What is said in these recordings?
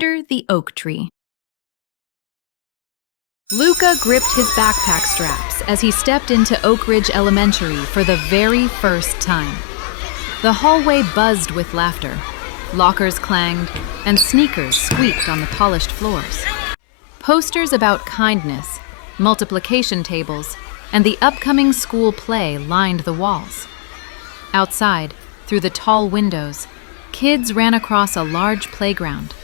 Under the Oak Tree. Luca gripped his backpack straps as he stepped into Oakridge Elementary for the very first time. The hallway buzzed with laughter. Lockers clanged, and sneakers squeaked on the polished floors. Posters about kindness, multiplication tables, and the upcoming school play lined the walls. Outside, through the tall windows, kids ran across a large playground.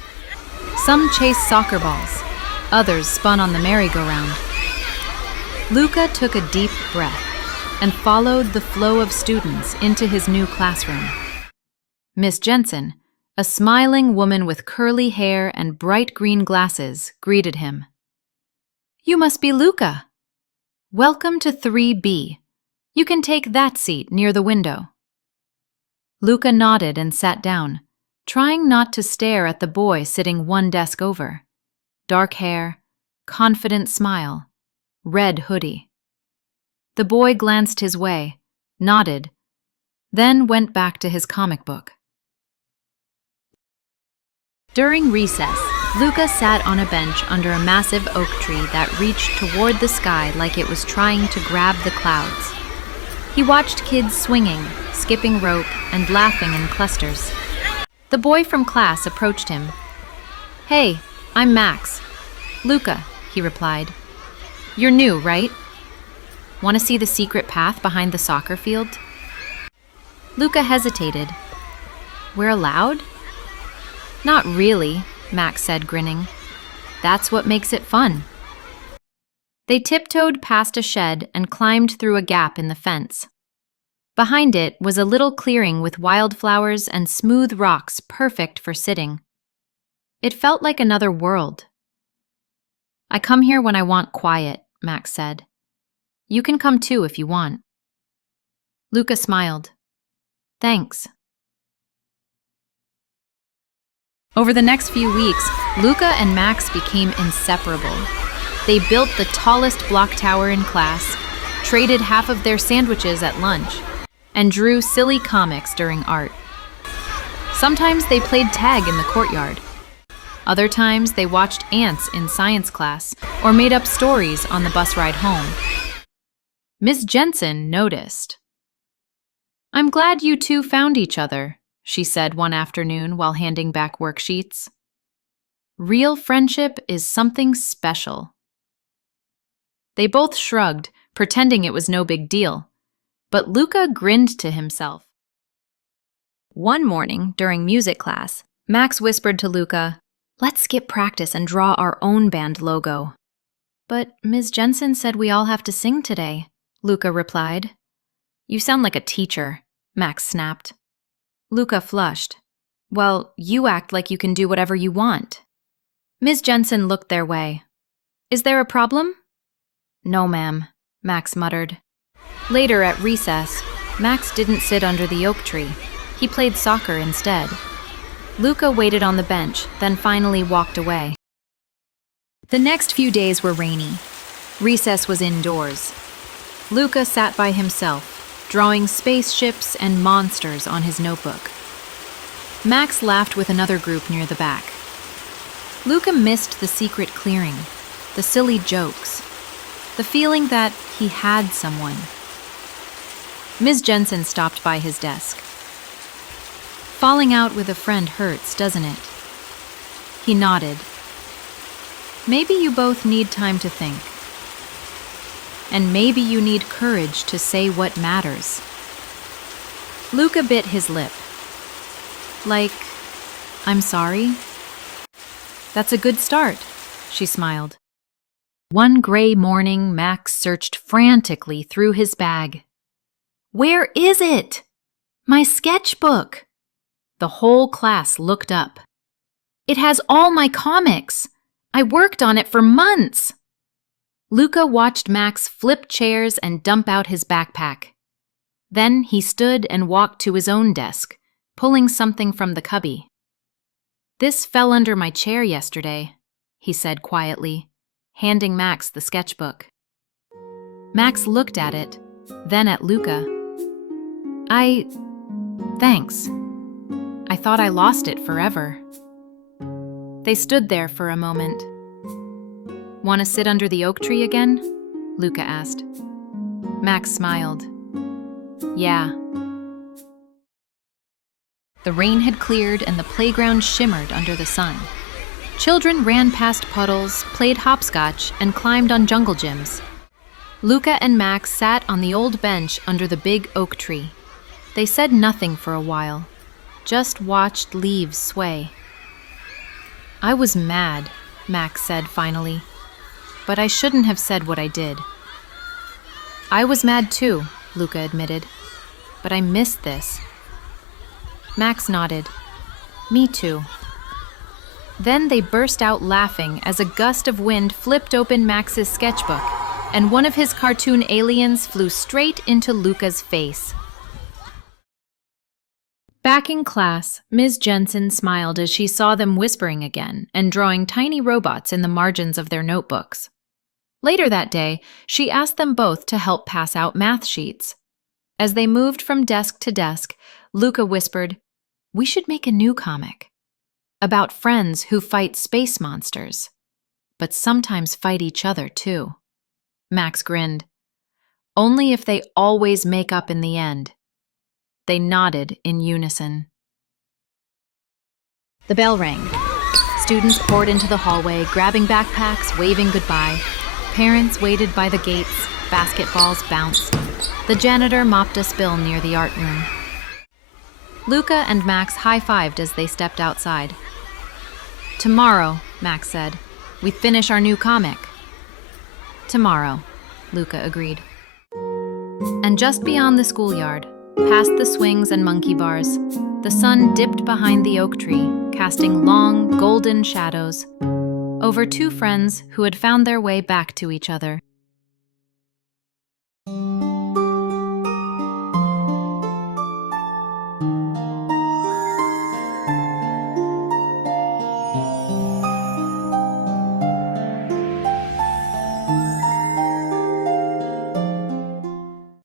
Some chased soccer balls, others spun on the merry-go-round. Luca took a deep breath and followed the flow of students into his new classroom. Miss Jensen, a smiling woman with curly hair and bright green glasses, greeted him. "You must be Luca. Welcome to 3B. You can take that seat near the window." Luca nodded and sat down, trying not to stare at the boy sitting one desk over. Dark hair, confident smile, red hoodie. The boy glanced his way, nodded, then went back to his comic book. During recess, Luca sat on a bench under a massive oak tree that reached toward the sky like it was trying to grab the clouds. He watched kids swinging, skipping rope, and laughing in clusters. The boy from class approached him. "Hey, I'm Max." "Luca," he replied. "You're new, right? Want to see the secret path behind the soccer field?" Luca hesitated. "We're allowed?" "Not really," Max said, grinning. "That's what makes it fun." They tiptoed past a shed and climbed through a gap in the fence. Behind it was a little clearing with wildflowers and smooth rocks perfect for sitting. It felt like another world. "I come here when I want quiet," Max said. "You can come too if you want." Luca smiled. "Thanks." Over the next few weeks, Luca and Max became inseparable. They built the tallest block tower in class, traded half of their sandwiches at lunch, and drew silly comics during art. Sometimes they played tag in the courtyard. Other times they watched ants in science class or made up stories on the bus ride home. Miss Jensen noticed. "I'm glad you two found each other," she said one afternoon while handing back worksheets. "Real friendship is something special." They both shrugged, pretending it was no big deal, but Luca grinned to himself. One morning, during music class, Max whispered to Luca, "Let's skip practice and draw our own band logo." "But Ms. Jensen said we all have to sing today," Luca replied. "You sound like a teacher," Max snapped. Luca flushed. "Well, you act like you can do whatever you want." Ms. Jensen looked their way. "Is there a problem?" "No, ma'am," Max muttered. Later at recess, Max didn't sit under the oak tree. He played soccer instead. Luca waited on the bench, then finally walked away. The next few days were rainy. Recess was indoors. Luca sat by himself, drawing spaceships and monsters on his notebook. Max laughed with another group near the back. Luca missed the secret clearing, the silly jokes, the feeling that he had someone. Ms. Jensen stopped by his desk. "Falling out with a friend hurts, doesn't it?" He nodded. "Maybe you both need time to think. And maybe you need courage to say what matters." Luca bit his lip. "Like, I'm sorry?" "That's a good start," she smiled. One gray morning, Max searched frantically through his bag. "Where is it? My sketchbook!" The whole class looked up. "It has all my comics. I worked on it for months." Luca watched Max flip chairs and dump out his backpack. Then he stood and walked to his own desk, pulling something from the cubby. "This fell under my chair yesterday," he said quietly, handing Max the sketchbook. Max looked at it, then at Luca. Thanks. I thought I lost it forever." They stood there for a moment. "Want to sit under the oak tree again?" Luca asked. Max smiled. "Yeah." The rain had cleared and the playground shimmered under the sun. Children ran past puddles, played hopscotch, and climbed on jungle gyms. Luca and Max sat on the old bench under the big oak tree. They said nothing for a while, just watched leaves sway. "I was mad," Max said finally, "but I shouldn't have said what I did." "I was mad too," Luca admitted, "but I missed this." Max nodded. "Me too." Then they burst out laughing as a gust of wind flipped open Max's sketchbook, and one of his cartoon aliens flew straight into Luca's face. Back in class, Ms. Jensen smiled as she saw them whispering again and drawing tiny robots in the margins of their notebooks. Later that day, she asked them both to help pass out math sheets. As they moved from desk to desk, Luca whispered, "We should make a new comic about friends who fight space monsters, but sometimes fight each other too." Max grinned. "Only if they always make up in the end." They nodded in unison. The bell rang. Students poured into the hallway, grabbing backpacks, waving goodbye. Parents waited by the gates, basketballs bounced. The janitor mopped a spill near the art room. Luca and Max high-fived as they stepped outside. "Tomorrow," Max said, "we finish our new comic." "Tomorrow," Luca agreed. And just beyond the schoolyard, past the swings and monkey bars, the sun dipped behind the oak tree, casting long, golden shadows over two friends who had found their way back to each other.